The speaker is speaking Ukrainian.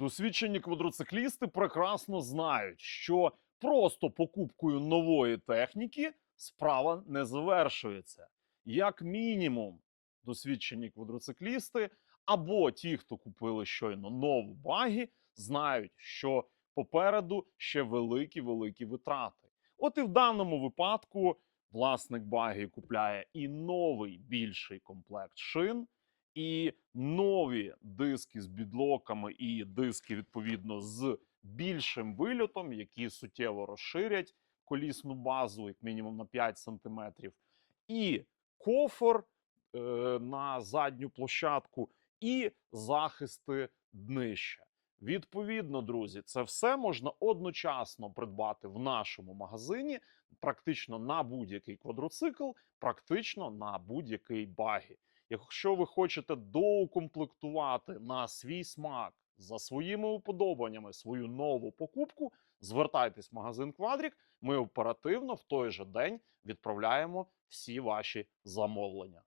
Досвідчені квадроциклісти прекрасно знають, що просто покупкою нової техніки справа не завершується. Як мінімум, досвідчені квадроциклісти або ті, хто купили щойно нову багі, знають, що попереду ще великі великі витрати. От і в даному випадку власник багі купляє і новий більший комплект шин, і нові диски з бідлоками, і диски відповідно з більшим вильотом, які суттєво розширять колісну базу, як мінімум на 5 см, і кофор е, на задню площадку, і захисти днища. Відповідно, друзі, це все можна одночасно придбати в нашому магазині, практично на будь-який квадроцикл, практично на будь-який багі. Якщо ви хочете доукомплектувати на свій смак за своїми уподобаннями свою нову покупку, звертайтесь в магазин Квадрік. Ми оперативно в той же день відправляємо всі ваші замовлення.